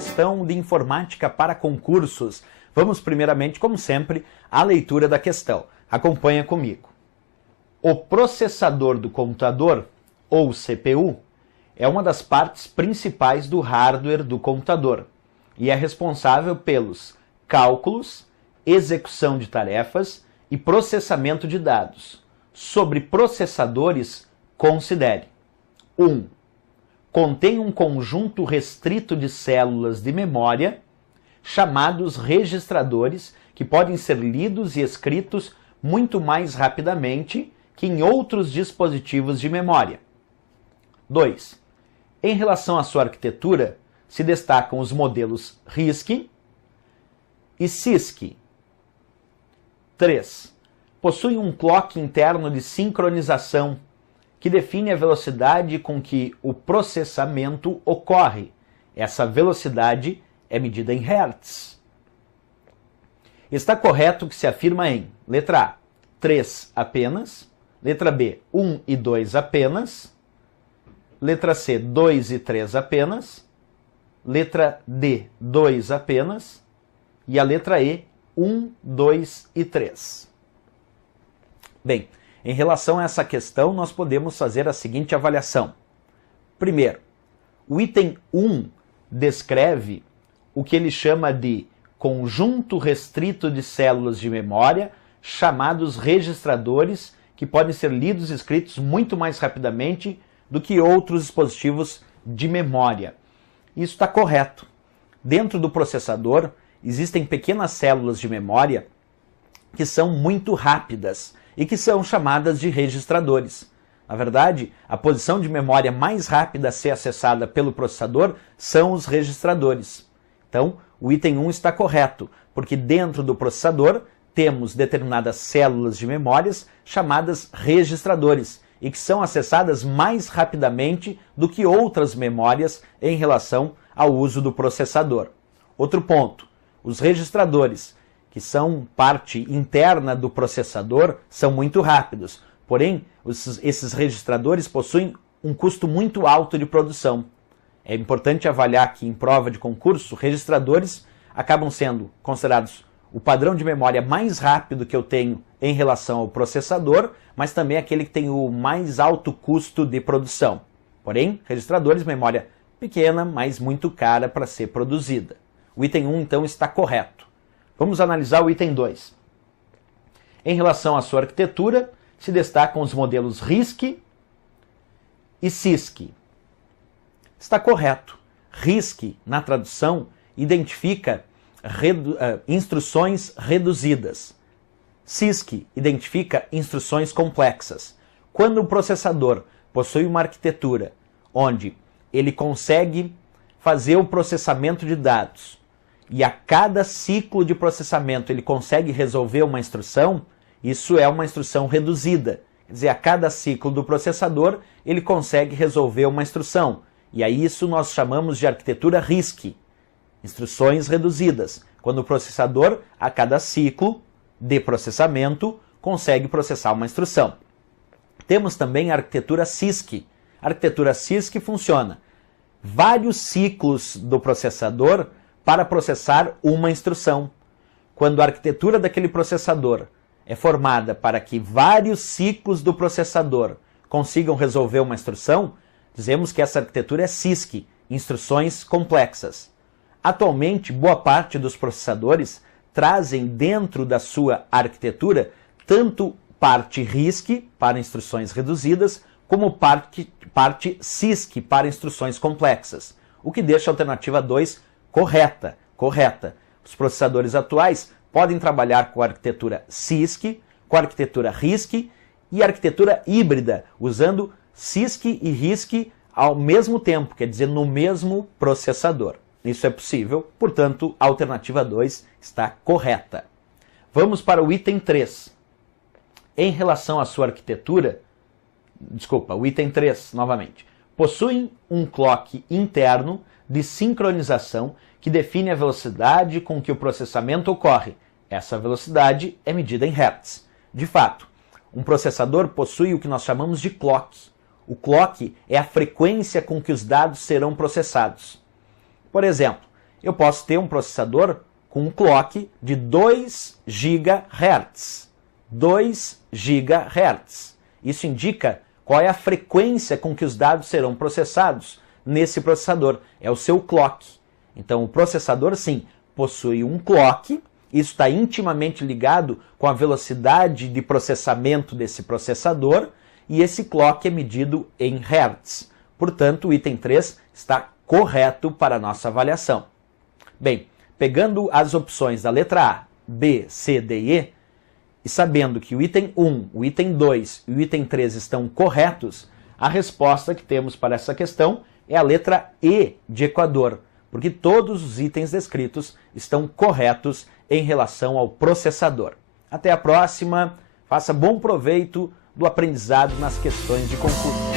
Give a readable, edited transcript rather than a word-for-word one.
questão de informática para concursos. Vamos primeiramente, como sempre, à leitura da questão. Acompanha comigo. O processador do computador, ou CPU, é uma das partes principais do hardware do computador e é responsável pelos cálculos, execução de tarefas e processamento de dados. Sobre processadores, considere: 1. Contém um conjunto restrito de células de memória, chamados registradores, que podem ser lidos e escritos muito mais rapidamente que em outros dispositivos de memória. 2. Em relação à sua arquitetura, se destacam os modelos RISC e CISC. 3. Possui um clock interno de sincronização, que define a velocidade com que o processamento ocorre. Essa velocidade é medida em Hertz. Está correto que se afirma em letra A, 3 apenas, letra B, 1 e 2 apenas, letra C, 2 e 3 apenas, letra D, 2 apenas, e a letra E, 1, 2 e 3. Bem, em relação a essa questão, nós podemos fazer a seguinte avaliação. Primeiro, o item 1 descreve o que ele chama de conjunto restrito de células de memória, chamados registradores, que podem ser lidos e escritos muito mais rapidamente do que outros dispositivos de memória. Isso está correto. Dentro do processador, existem pequenas células de memória que são muito rápidas e que são chamadas de registradores. Na verdade, a posição de memória mais rápida a ser acessada pelo processador são os registradores. Então, o item 1 está correto, porque dentro do processador temos determinadas células de memórias chamadas registradores e que são acessadas mais rapidamente do que outras memórias em relação ao uso do processador. Outro ponto, os registradores, que são parte interna do processador, são muito rápidos. Porém, esses registradores possuem um custo muito alto de produção. É importante avaliar que em prova de concurso, registradores acabam sendo considerados o padrão de memória mais rápido que eu tenho em relação ao processador, mas também aquele que tem o mais alto custo de produção. Porém, registradores, memória pequena, mas muito cara para ser produzida. O item 1, então, está correto. Vamos analisar o item 2. Em relação à sua arquitetura, se destacam os modelos RISC e CISC. Está correto. RISC, na tradução, identifica instruções reduzidas. CISC identifica instruções complexas. Quando o processador possui uma arquitetura onde ele consegue fazer o processamento de dados e a cada ciclo de processamento ele consegue resolver uma instrução, isso é uma instrução reduzida. Quer dizer, a cada ciclo do processador ele consegue resolver uma instrução. E aí isso nós chamamos de arquitetura RISC, instruções reduzidas, quando o processador, a cada ciclo de processamento, consegue processar uma instrução. Temos também a arquitetura CISC. A arquitetura CISC funciona vários ciclos do processador para processar uma instrução. Quando a arquitetura daquele processador é formada para que vários ciclos do processador consigam resolver uma instrução, dizemos que essa arquitetura é CISC, instruções complexas. Atualmente, boa parte dos processadores trazem dentro da sua arquitetura tanto parte RISC para instruções reduzidas, como parte CISC para instruções complexas, o que deixa a alternativa 2 correta. Os processadores atuais podem trabalhar com a arquitetura CISC, com a arquitetura RISC e a arquitetura híbrida, usando CISC e RISC ao mesmo tempo, quer dizer, no mesmo processador. Isso é possível, portanto, a alternativa 2 está correta. Vamos para o item 3. Em relação à sua arquitetura, o item 3, novamente, possuem um clock interno de sincronização que define a velocidade com que o processamento ocorre. Essa velocidade é medida em Hertz. De fato, um processador possui o que nós chamamos de clock. O clock é a frequência com que os dados serão processados. Por exemplo, Eu posso ter um processador com um clock de 2 GHz. 2 GHz. Isso indica qual é a frequência com que os dados serão processados nesse processador. É o seu clock. Então, o processador, sim, possui um clock. Isso está intimamente ligado com a velocidade de processamento desse processador. E esse clock é medido em hertz. Portanto, o item 3 está correto para a nossa avaliação. Bem, pegando as opções da letra A, B, C, D e E, e sabendo que o item 1, o item 2 e o item 3 estão corretos, a resposta que temos para essa questão é a letra E de Equador, porque todos os itens descritos estão corretos em relação ao processador. Até a próxima, faça bom proveito do aprendizado nas questões de concurso.